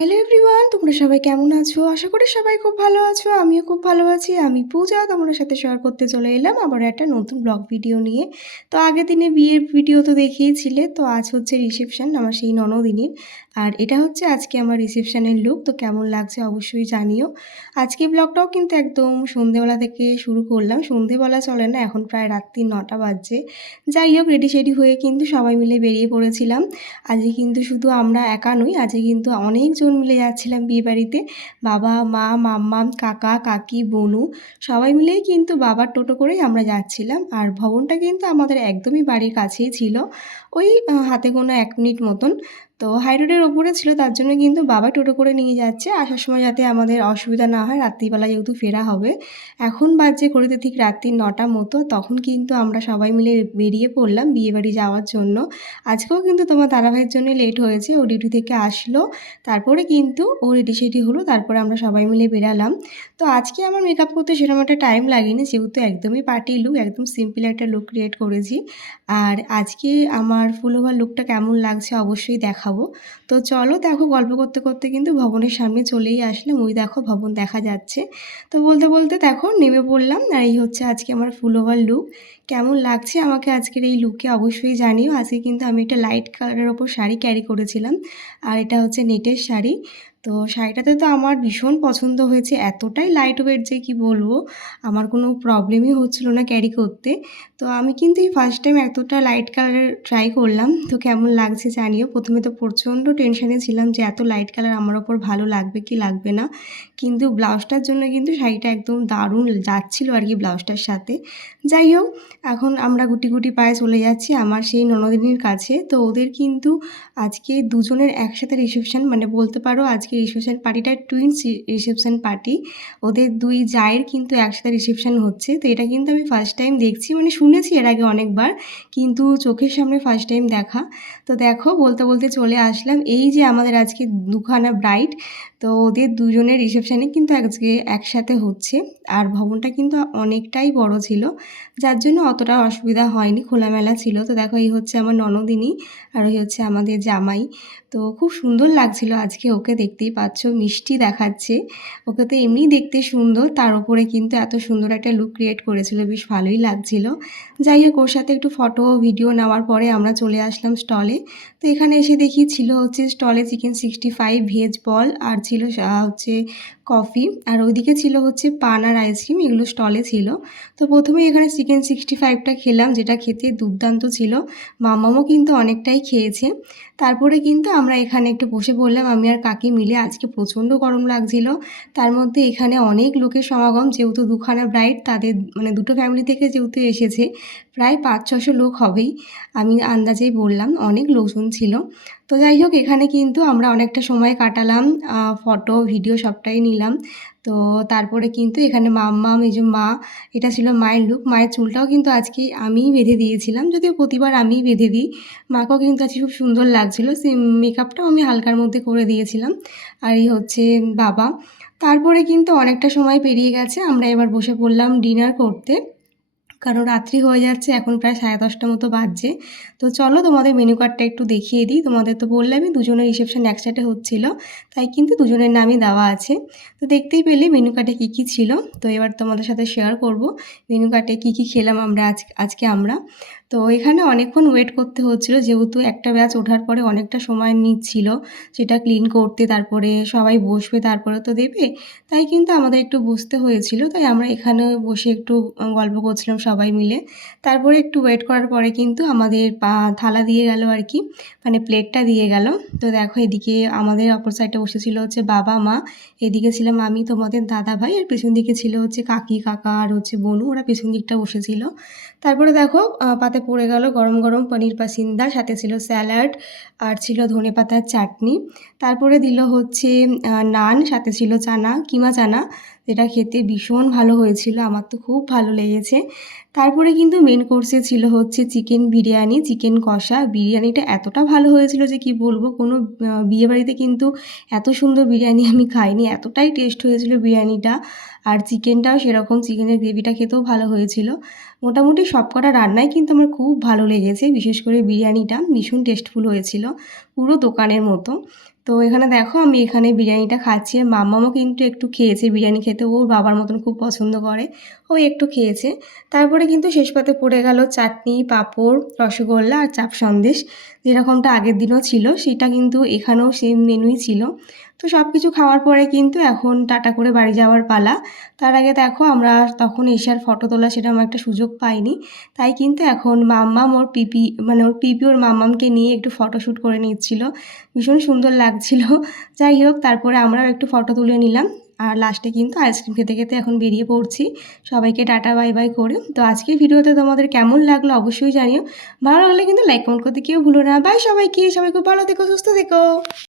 Hello everyone, তোমরা সবাই কেমন আছো? আশা করি সবাই খুব ভালো আছো। আমিও খুব ভালো আছি। আমি পূজা, তোমাদের সাথে শেয়ার করতে চলে এলাম আবার একটা নতুন ব্লগ ভিডিও নিয়ে। তো আগের দিনে বিয়ের ভিডিও তো দেখিয়েছিলে, তো আজ হচ্ছে রিসেপশন আমার সেই ননদিনীর। আর এটা হচ্ছে আজকে আমার রিসেপশনের লুক। তো কেমন লাগছে অবশ্যই জানিও। আজকে ব্লগটাও কিন্তু একদম সন্ধেবেলা থেকে শুরু করলাম। সন্ধে বলা চলে না, এখন প্রায় রাত্রি 9টা বাজছে। যাই হোক, রেডি সেডি হয়ে কিন্তু সবাই মিলে বেরিয়ে পড়েছিলাম। আজকে কিন্তু শুধু আমরা একা নই, আজকে কিন্তু অনেকজন মিলে যাচ্ছিলাম বিয়েবাড়িতে। বাবা, মা, মাম্মাম, কাকা, কাকি, বনু সবাই মিলেই কিন্তু বাবার টোটো করেই আমরা যাচ্ছিলাম। আর ভবনটা কিন্তু আমাদের একদমই বাড়ির কাছেই ছিল, ওই হাতে গোনা 1 মিনিট মতন। তো হাই রোডের ওপরে ছিল, তার জন্য কিন্তু বাবা টোটো করে নিয়ে যাচ্ছে, আসার সময় যাতে আমাদের অসুবিধা না হয়, রাত্রিবেলা যেহেতু ফেরা হবে। এখন বাজে ঘড়িতে ঠিক রাত্রি 9টা মতো, তখন কিন্তু আমরা সবাই মিলে বেরিয়ে পড়লাম বিয়েবাড়ি যাওয়ার জন্য। আজকেও কিন্তু তোমার দাদাভাইয়ের জন্য লেট হয়েছে, ও ডিউটি থেকে আসলো, তারপরে কিন্তু ও রেডি সেডি হলো, তারপরে আমরা সবাই মিলে বেরালাম। তো আজকে আমার মেকআপ করতে সেরকম একটা টাইম লাগেনি, যেহেতু একদমই পার্টি লুক, একদম সিম্পল একটা লুক ক্রিয়েট করেছি। আর আজকে আমার ফুল ওভার লুকটা কেমন লাগছে অবশ্যই দেখাবো। তো চলো দেখো, গল্প করতে করতে কিন্তু ভবনের সামনে চলেই আসলাম। ওই দেখো ভবন দেখা যাচ্ছে। তো বলতে বলতে দেখো নেমে পড়লাম। আর এই হচ্ছে আজকে আমার ফুল ওভার লুক। কেমন লাগছে আমাকে আজকের এই লুকে অবশ্যই জানিও। আজকে কিন্তু আমি একটা লাইট কালারের ওপর শাড়ি ক্যারি করেছিলাম, আর এটা হচ্ছে নেটের শাড়ি। তো শাড়িটাতে তো আমার ভীষণ পছন্দ হয়েছে, এতটাই লাইট ওয়েট যে কি বলবো, আমার কোনো প্রবলেমই হচ্ছিল না ক্যারি করতে। তো আমি কিন্তু এই ফার্স্ট টাইম এতটা লাইট কালারের ট্রাই করলাম। তো কেমন লাগছে জানিও। প্রথমে তো প্রচণ্ড টেনশানে ছিলাম যে এত লাইট কালার আমার ওপর ভালো লাগবে কি লাগবে না, কিন্তু ব্লাউজটার জন্য কিন্তু শাড়িটা একদম দারুণ যাচ্ছিলো আর কি ব্লাউজটার সাথে। যাই হোক, এখন আমরা গুটি গুটি পায়ে চলে যাচ্ছি আমার সেই ননদিনীর কাছে। তো ওদের কিন্তু আজকে দুজনের একসাথে রিসেপশন, মানে বলতে পারো আজকে রিসেপশন পার্টিটা টুইন্স রিসেপশন পার্টি। ওদের দুই জায়ের কিন্তু একসাথে রিসেপশন হচ্ছে। তো এটা কিন্তু আমি ফার্স্ট টাইম দেখছি, মানে শুনেছি এর আগে অনেকবার, কিন্তু চোখের সামনে ফার্স্ট টাইম দেখা। তো দেখো বলতে বলতে চলে আসলাম, এই যে আমাদের আজকে দুখানা ব্রাইড, তো ওদের দুজনের রিসেপশানে কিন্তু আজকে একসাথে হচ্ছে। আর ভবনটা কিন্তু অনেকটাই বড় ছিল, যার জন্য অতটা অসুবিধা হয়নি, খোলামেলা ছিল। তো দেখো এই হচ্ছে আমার ননদিনী, আর ওই হচ্ছে আমাদের জামাই। তো খুব সুন্দর লাগছিল আজকে ওকে, দেখতেই পাচ্ছ মিষ্টি দেখাচ্ছে। ওকে তো এমনিই দেখতে সুন্দর, তার উপরে কিন্তু এত সুন্দর একটা লুক ক্রিয়েট করেছিল, বেশ ভালোই লাগছিল। যাই হোক, ওর সাথে একটু ফটো ভিডিও নেওয়ার পরে আমরা চলে আসলাম স্টলে। তো এখানে এসে দেখি ছিল হচ্ছে স্টলে চিকেন 65 ভেজ বল, আর ছিল হচ্ছে কফি, আর ওইদিকে ছিল হচ্ছে পান আর আইসক্রিম, এগুলো স্টলে ছিল। তো প্রথমে এখানে চিকেন 65টা খেলাম, যেটা খেতে দুর্দান্ত ছিল। মামামও কিন্তু অনেকটাই খেয়েছে। তারপরে কিন্তু আমরা এখানে একটু বসে পড়লাম আমি আর কাকি মিলে। আজকে প্রচণ্ড গরম লাগছিল, তার মধ্যে এখানে অনেক লোকের সমাগম, যেহেতু দুখানা ব্রাইড, তাদের মানে দুটো ফ্যামিলি থেকে যেহেতু এসেছে, প্রায় 500-600 লোক হবেই, আমি আন্দাজেই বললাম, অনেক লোকজন ছিল। তো যাই হোক, এখানে কিন্তু আমরা অনেকটা সময় কাটালাম, ফটো ভিডিও সবটাই নিলাম। তো তারপরে কিন্তু এখানে মাম্মাম, এই যে মা, এটা ছিল মায়ের লুক। মায়ের চুলটাও কিন্তু আজকে আমিই বেঁধে দিয়েছিলাম, যদিও প্রতিবার আমিই বেঁধে দিই। মাকেও কিন্তু আজকে খুব সুন্দর লাগছিলো, মেকআপটাও আমি হালকার মধ্যে করে দিয়েছিলাম। আর এই হচ্ছে বাবা। তারপরে কিন্তু অনেকটা সময় পেরিয়ে গেছে, আমরা এবার বসে পড়লাম ডিনার করতে, কারণ রাত্রি হয়ে যাচ্ছে, এখন প্রায় 10:30 মতো বাজছে। তো চলো তোমাদের মেনু কার্ডটা একটু দেখিয়ে দিই। তোমাদের তো বললামই দুজনের রিসেপশন একসাথে হচ্ছিল, তাই কিন্তু দুজনের নামই দেওয়া আছে। তো দেখতেই পেলে মেনু কার্ডে কী কী ছিল। তো এবার তোমাদের সাথে শেয়ার করব মেনু কার্ডে কী কী খেলাম আমরা আজকে আমরা। তো এখানে অনেকক্ষণ ওয়েট করতে হচ্ছিলো, যেহেতু একটা ব্যাচ ওঠার পরে অনেকটা সময় নিচ্ছিল সেটা ক্লিন করতে, তারপরে সবাই বসবে তারপরে তো দেবে, তাই কিন্তু আমাদের একটু বসতে হয়েছিল। তাই আমরা এখানে বসে একটু গল্প করছিলাম সবাই মিলে। তারপরে একটু ওয়েট করার পরে কিন্তু আমাদের থালা দিয়ে গেল আর কি, মানে প্লেটটা দিয়ে গেল। তো দেখো এদিকে আমাদের অপর সাইডে বসেছিল হচ্ছে বাবা মা, এদিকে ছিলাম আমি তোমাদের দাদা ভাই, আর পেছন দিকে ছিল হচ্ছে কাকি কাকা আর হচ্ছে বনু, ওরা পেছন দিকটা বসেছিল। তারপরে দেখো পাতে পড়ে গেল গরম গরম পনির পাসিন্দা, সাথে ছিল স্যালাড, আর ছিল ধনেপাতার চাটনি। তারপরে দিল হচ্ছে নান, সাথে ছিল চানা, কিমা চানা, যেটা খেতে ভীষণ ভালো হয়েছিল, আমার তো খুব ভালো লেগেছে। তারপরে কিন্তু মেন কোর্সে ছিল হচ্ছে চিকেন বিরিয়ানি, চিকেন কষা। বিরিয়ানিটা এতটা ভালো হয়েছিল যে কি বলবো, কোনো বিয়েবাড়িতে কিন্তু এত সুন্দর বিরিয়ানি আমি খাইনি, এতটাই টেস্ট হয়েছিল বিরিয়ানিটা। আর চিকেনটাও সেরকম, চিকেনের গ্রেভিটা খেতেও ভালো হয়েছিল। মোটামুটি সব কটা রান্নাই কিন্তু আমার খুব ভালো লেগেছে, বিশেষ করে বিরিয়ানিটা ভীষণ টেস্টফুল হয়েছিল, পুরো দোকানের মতো। তো এখানে দেখো আমি এখানে বিরিয়ানিটা খাচ্ছি, আর মাম্মামও কিন্তু একটু খেয়েছে বিরিয়ানি খেতে, ওর বাবার মতন খুব পছন্দ করে, ওই একটু খেয়েছে। তারপরে কিন্তু শেষ পাতে পড়ে গেল চাটনি, পাঁপড়, রসগোল্লা আর চাপ সন্দেশ, যেরকমটা আগের দিনও ছিল সেটা কিন্তু এখানেও সেম মেনুই ছিল। তো সব কিছু খাওয়ার পরে কিন্তু এখন টাটা করে বাড়ি যাওয়ার পালা। তার আগে দেখো আমরা তখন এশার ফটো তোলা সেরকম একটা সুযোগ পাইনি, তাই কিন্তু এখন মাম্মাম ওর পিপি মানে ওর পিপি ওর মাম্মামকে নিয়ে একটু ফটোশ্যুট করে নিচ্ছিল, ভীষণ সুন্দর লাগছিল। যাই হোক, তারপরে আমরাও একটু ফটো তুলে নিলাম, আর লাস্টে কিন্তু আইসক্রিম খেতে খেতে এখন বেরিয়ে পড়ছি সবাইকে টাটা বাই বাই করে। তো আজকের ভিডিওতে তোমাদের কেমন লাগলো অবশ্যই জানিও, ভালো লাগলে কিন্তু লাইক কমেন্ট করতে কেউ ভুলো না। বাই সবাইকে, সবাই খুব ভালো থেকো, সুস্থ থেকো।